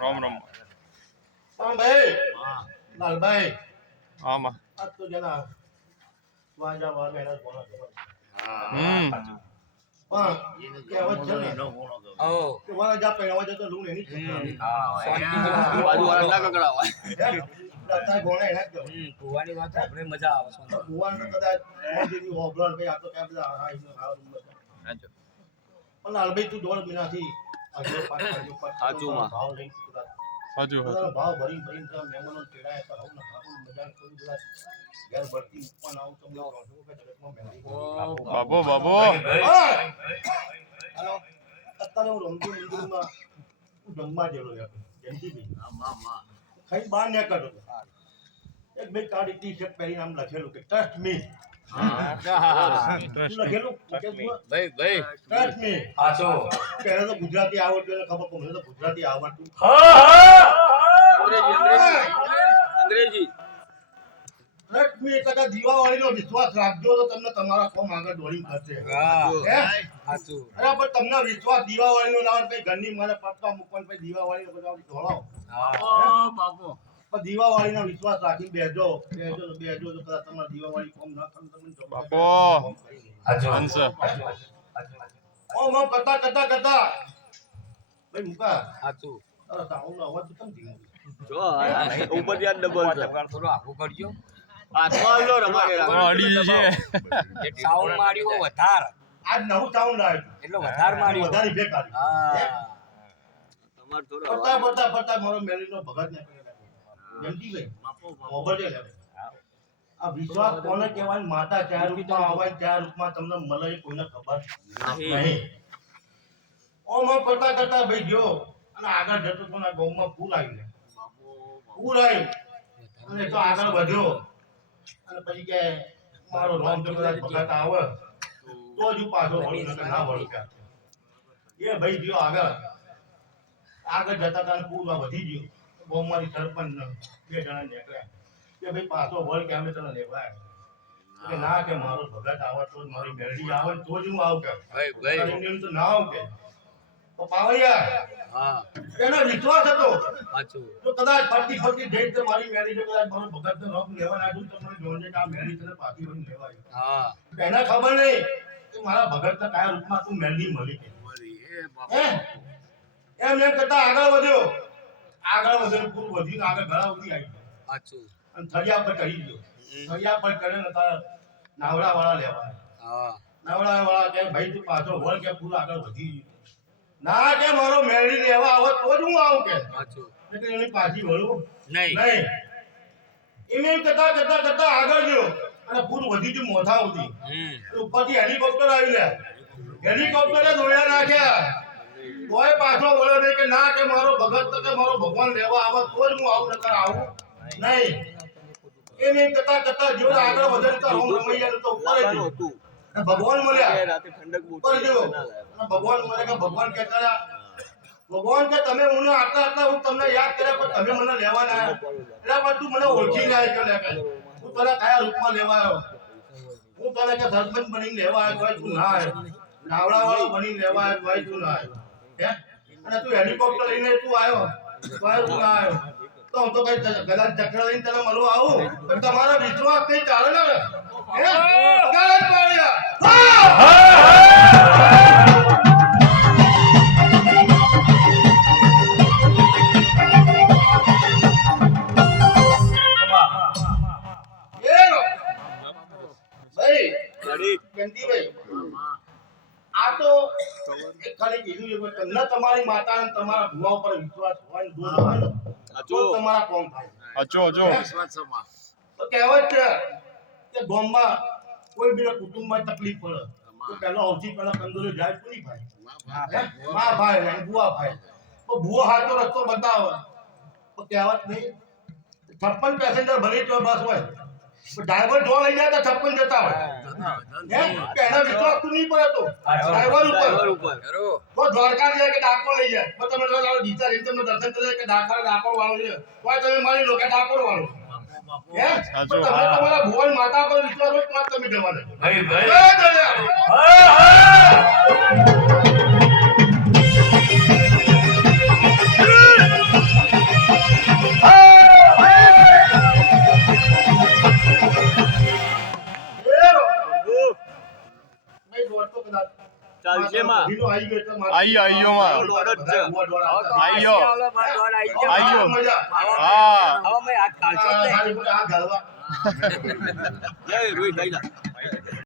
રામ રામ પણ ભાઈ લાલભાઈ આમાં આ તો જના વાજા વાગે એના બોલો હમ પણ કહેવત છે ને કે વાલા જા પહેરવા જતો લૂણ એની બાજુ વાળા ના કકડાવા લતા ગોણે એના જ કુવાની વાત આપણે મજા આવે છે કુવાનો કદાચ મોજીની હોબળણ ભાઈ આ તો કે બધા હા ઇનો ખાવ પણ લાલભાઈ તું દોડ બિનાથી આજે સાચુમાં. ભાવ લઈ કદાચ સાચું બધાનો ભાવ ભરી ભરી બધા મહેમાનો તેડાય તો આવું ના ખાવું મજા કોઈ બધા ઘર ભરતી ઉપર આવું તમને રોંધું કે જગતમાં મહેંદી બાબો બાબો હાલો અત્યારે હું રમજી મંદિરમાં હું જમવા જેલો જયંતિભાઈ ખાઈ બહાર નીકળતો હતો. એક બે કાળી ટી શર્ટ પહેરીને આમ લખેલું કે ટ્રસ્ટ મી લખેલું ભાઈ ટ્રસ્ટ મી આચો પહેલા તો ગુજરાતી આવડતું એટલે ખબર પડે તો ગુજરાતી આવડતું અંગ્રેજી ટ્રસ્ટ મી એટલે કે દીવાવાળીનો વિશ્વાસ રાખજો તો તમને તમારા કોમ આગળ દોડી કરશે હે? આચું અરે પણ તમને વિશ્વાસ દીવાવાળીનો લાવો કઈ ઘરની મારે પત્તા મૂકવાનું પછી દીવાવાળીનો બધા ઢોળાવો પણ દીવાવાળીનો વિશ્વાસ રાખીને બેજો તો કદાચ તમારા દીવાવાળી કોમ ના કરે તમને બાપો હંસ ઓમ કરતા ભાઈ મુકા આચું અરે તાવનો અવાજ તો કેમ ધીમો જો ઉપર યાર ડબલ છે થોડું આખું કરજો હાથમાં લો રમાડે અડી જશે એક સાઉન્ડ માર્યું વધાર આજ નવું સાઉન્ડ આવ્યું એટલે વધાર માર્યું વધારે ભેગ આવી હા તમાર થોડો પડતા મારો મેલીનો ભગત ને જમતીભાઈ ઓબળે લે આ વિશ્વાસ કોને કહેવાય માતા ચાર રૂપમાં આવે ચાર રૂપમાં તમને મળે એ કોઈને ખબર નહીં ઓમ કરતા ભાઈ ગયો અને આગળ જતો તો ના ગામમાં પૂર આવ્યું અને તો આગળ વધ્યો અને પછી કે મારો રોમ તો કદાચ ભગત આવે તો જ પાછો વળું નકર ના વળું કે એ ભાઈ ગયો આગળ જતા તાને પૂર વધી ગયો ગામમાંથી સરપંચ બે જણા નીકળ્યા કે ભાઈ પાછો વળ કે અમે તને લેવા કે ના કે મારો ભગત આવે તો જ મારી મેરડી આવે તો જ હું આવું કે ભાઈ એમ તો ના આવું કે તો પાવૈયા હા એનો વિશ્વાસ હતો આચું તો કદાચ ફરતી જઈ તો મારી મેરી જો કદાચ મારો ભગત નો રોગ લેવા નાખું તો મને જોઈને કે આ મેરી તને પાછી વળી લેવાય હા એને ખબર નહીં કે મારા ભગત ના કયા રૂપમાં તું મેરી મળી કે હે એમ કરતા આગળ વધ્યો પૂર વધીને આગળ ઘણા સુધી આવી ગયો આચું અને થળિયા પર ચડી ગયો થળિયા પર ચડે ને તાર નાવડા વાળા લેવા હા નાવડા વાળા કે ભાઈ તું પાછો વળ કે પૂર આગળ વધી ગયો ના કે મારો મેળી લેવા આવો તો જ હું આવું કે આચું એટલે એની પાછી વળું નહીં એમ કરતા આગળ ગયો અને પૂર વધી ગયું મોથા સુધી ઉપરથી હેલિકોપ્ટર આવી લે હેલિકોપ્ટરે દોડ્યા નાખ્યા કોઈ પાછો વળ્યો નહીં કે ના કે મારો ભગત તો કે મારો ભગવાન લેવા આવે તો જ હું આવું નકર આવું નહીં એમ કરતા જીવન આગળ વધે તો રોમ રમૈયા તો ઉપર જ ભગવાન મળ્યા રાતે ઠંડક ઉપર ગયો અને ભગવાન મળે કે ભગવાન કહેતા ભગવાન કે તમે મને આટલા હું તમને યાદ કર્યા પણ તમે મને લેવા ના આવ્યા એટલે પણ તું મને ઓળખી ના આવ્યો હું તને કયા રૂપમાં લેવા આવ્યો હું તને કે સરપંચ બનીને લેવા આવ્યો ભાઈ તું ના આવ્યો નાવડા વાળો બનીને લેવા આવ્યો ભાઈ તું ના આવ્યો હે અને તું હેલિકોપ્ટર લઈને તું આવ્યો ભાઈ તું ના આવ્યો તો હું તો કઈ કદાચ ચક્ર લઈને તને મળવા આવું પણ તમારો વિશ્વાસ કઈ ચાલે ને હે ગલત પાડ્યા આ તો એક ખાલી કીધું છે તમને તમારી માતા અને તમારા ભુવા ઉપર વિશ્વાસ હોય ને દૂધ હોય ને તો તમારા કોમ થાય અચો તો કહેવત છે કે ગામમાં કોઈ બી કુટુંબમાં તકલીફ પડે તો પહેલો સૌથી પહેલા કંદોરી જાય કોની ભાઈ મા ભાઈ અને ભુવા ભાઈ તો ભુવો હાથો રસ્તો બતાવે તો કહેવત નહીં 56 પેસેન્જર ભરી તો બસ હોય ડ્રાઈવર જો લઈ જાય તો 56 જતા હોય કે એના વિશ્વાસ તું નહીં પડે તો ડ્રાઈવર ઉપર તો દ્વારકા જાય કે ડાકોર લઈ જાય તો તમે દીચા રીત તમને દર્શન કરે કે ડાકોર વાળો છે તો તમે માની લો કે ડાકોર વાળો હે તો તમે તમારા ભુવન માતા પર વિશ્વાસ હોય તો તમે જવાના ભાઈ કાલશે માં. આઈ ગયો માં. દોડ જ છે. આઈ ગયો. હાલો, મારો દોડ આઈ ગયો. આઈ ગયો. મજા. હા હવે મેં હાથ કાઢશો જ નહીં. આ ઘરવા જય રોહિત આઈ જા.